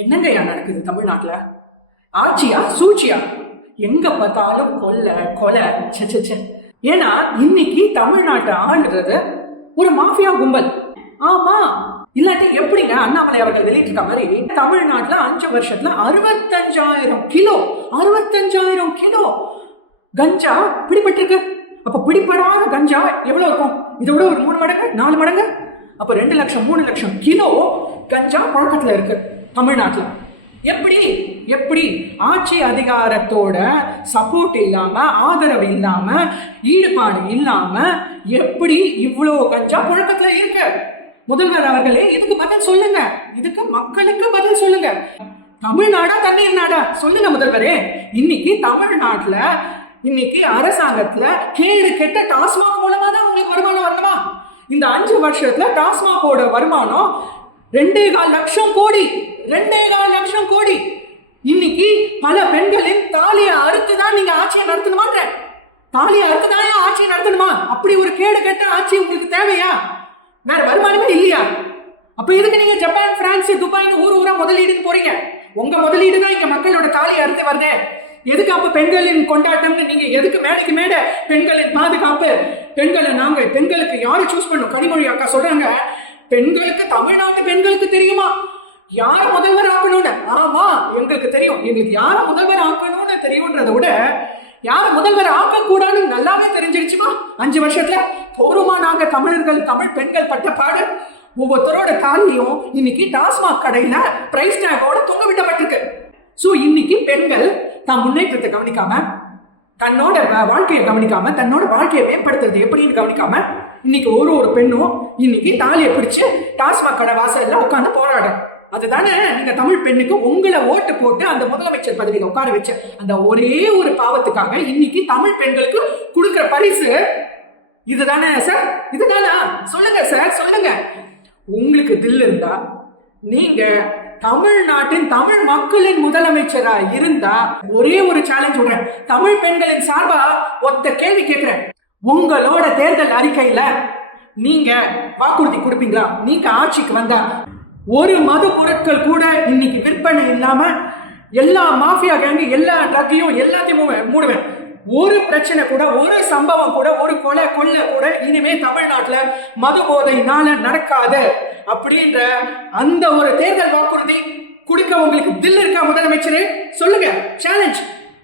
என்னங்கய்யா நடக்குது தமிழ்நாட்டுல? ஆட்சியா சூழ்ச்சியா? எங்க பார்த்தாலும் கொலை கொலை. ஏன்னா இன்னைக்கு தமிழ்நாட்டை ஆளுறது ஒரு மாஃபியா கும்பல். ஆமா, இல்லாட்டி எப்படிங்க அண்ணாமலை அவர்கள் வெளியிட்ட மாதிரி தமிழ்நாட்டுல 5 வருஷத்துல 65,000 கிலோ கஞ்சா பிடிபட்டிருக்கு. அப்ப பிடிபடாத கஞ்சா எவ்வளவு இருக்கும்? இதோட ஒரு 3 மடங்கு 4 மடங்கு. அப்ப 2 லட்சம் 3 லட்சம் கிலோ கஞ்சா பழக்கத்துல இருக்கு தமிழ்நாட்டுல. எப்படி ஆட்சி அதிகாரத்தோட சப்போர்ட் இல்லாம, ஆதரவு இல்லாம, ஈடுபாடு இல்லாம எப்படி இவ்வளோ கஞ்சா புழக்கத்துல இருக்கு? முதல்வர் அவர்களே, இதுக்கு பதில் சொல்லுங்க. இதுக்கு மக்களுக்கு பதில் சொல்லுங்க. தமிழ்நாடா தண்ணீர் நாடா? சொல்லுங்க முதல்வரே. இன்னைக்கு தமிழ்நாட்டுல இன்னைக்கு அரசாங்கத்துல கேடு கெட்ட டாஸ்மாக் மூலமா தான் உங்களுக்கு வருமானம் வரணுமா? இந்த 5 வருஷத்துல டாஸ்மாகோட வருமானம் 2.25 லட்சம் கோடி. 2.25 லட்சம் கோடி. இன்னைக்கு பல பெண்களின் தாலியை அறுத்துதான் நீங்க ஆட்சியை நடத்தணுமான்ற. தாலியை அறுத்துதான் ஆட்சியை நடத்தணுமா? அப்படி ஒரு கேடு கெட்ட ஆட்சி உங்களுக்கு தேவையா? வேற வருமானமே இல்லையா? அப்ப எதுக்கு நீங்க ஜப்பான், பிரான்ஸ், துபாய்னு ஊரா முதலீடுன்னு போறீங்க? உங்க முதலீடு தான் இங்க மக்களோட தாலியை அறுத்து வருது. எதுக்கு அப்ப பெண்களின் கொண்டாட்டம்னு நீங்க எதுக்கு மேடைக்கு மேடை பெண்களின் பாதுகாப்பு, பெண்களுக்கு யாரை சூஸ் பண்ணும்? கனிமொழி அக்கா சொல்றாங்க, பெண்களுக்கு, தமிழ்நாட்டு பெண்களுக்கு தெரியுமா யார முதல்வர் ஆக்கணும்னு? ஆமா, எங்களுக்கு தெரியும். எங்களுக்கு யார முதல்வர் ஆக்கணும்னு தெரியும்ன்றத விட யார முதல்வர் ஆக்க கூடாதுன்னு நல்லாவே தெரிஞ்சிருச்சுமா 5 வருஷத்துல. போருமா நாங்க தமிழர்கள், தமிழ் பெண்கள் பட்ட பாடு. ஒவ்வொருத்தரோட தாலியும் இன்னைக்கு டாஸ்மாக் கடையில பிரைஸ் டேகோட தொங்க விடப்பட்டிருக்கு. சோ இன்னைக்கு பெண்கள் தான் முன்னேற்றத்தை கவனிக்காம, தன்னோட வாழ்க்கையை கவனிக்காம, தன்னோட வாழ்க்கையை மேம்படுத்துறது எப்படின்னு கவனிக்காம, இன்னைக்கு ஒரு பெண்ணும் இன்னைக்கு தாலியை பிடிச்சு டாஸ்மாக் கடை வாசல்ல உட்காந்து போராடும். அதுதானே நீங்க தமிழ் பெண்ணுக்கு உங்களை ஓட்டு போட்டு அந்த முதலமைச்சர் பதவியில உட்கார வச்ச அந்த ஒரே ஒரு பாவத்துக்காக இன்னைக்கு தமிழ் பெண்களுக்கு கொடுக்கிற பரிசு இதுதானே சார்? இதுதானா? சொல்லுங்க சார், சொல்லுங்க. உங்களுக்கு தில் இருந்தா நீங்க தமிழ்நாட்டின் தமிழ் மக்களின் முதலமைச்சரா இருந்தா ஒரே ஒரு சேலஞ்ச் விடுறேன். தமிழ் பெண்களின் சார்பா ஒத்த கேள்வி கேட்கிறேன். உங்களோட தேர்தல் அறிக்கையில நீங்க வாக்குறுதி கொடுப்பீங்களா? நீங்க ஆட்சிக்கு வந்தா ஒரு மது பொருட்கள் கூட இன்னைக்கு விற்பனை இல்லாம எல்லா மாஃபியா கேங்கு, எல்லா ட்ரக்கையும் எல்லாத்தையும் மூடுவேன். ஒரு பிரச்சனை கூட, ஒரு சம்பவம் கூட, ஒரு கொலை கூட இனிமே தமிழ்நாட்டுல மது போதையினால நடக்காது அப்படின்ற அந்த ஒரு தேர்தல் வாக்குறுதி கொடுக்க உங்களுக்கு தில் இருக்கா முதலமைச்சரே? சொல்லுங்க, சேலஞ்ச்.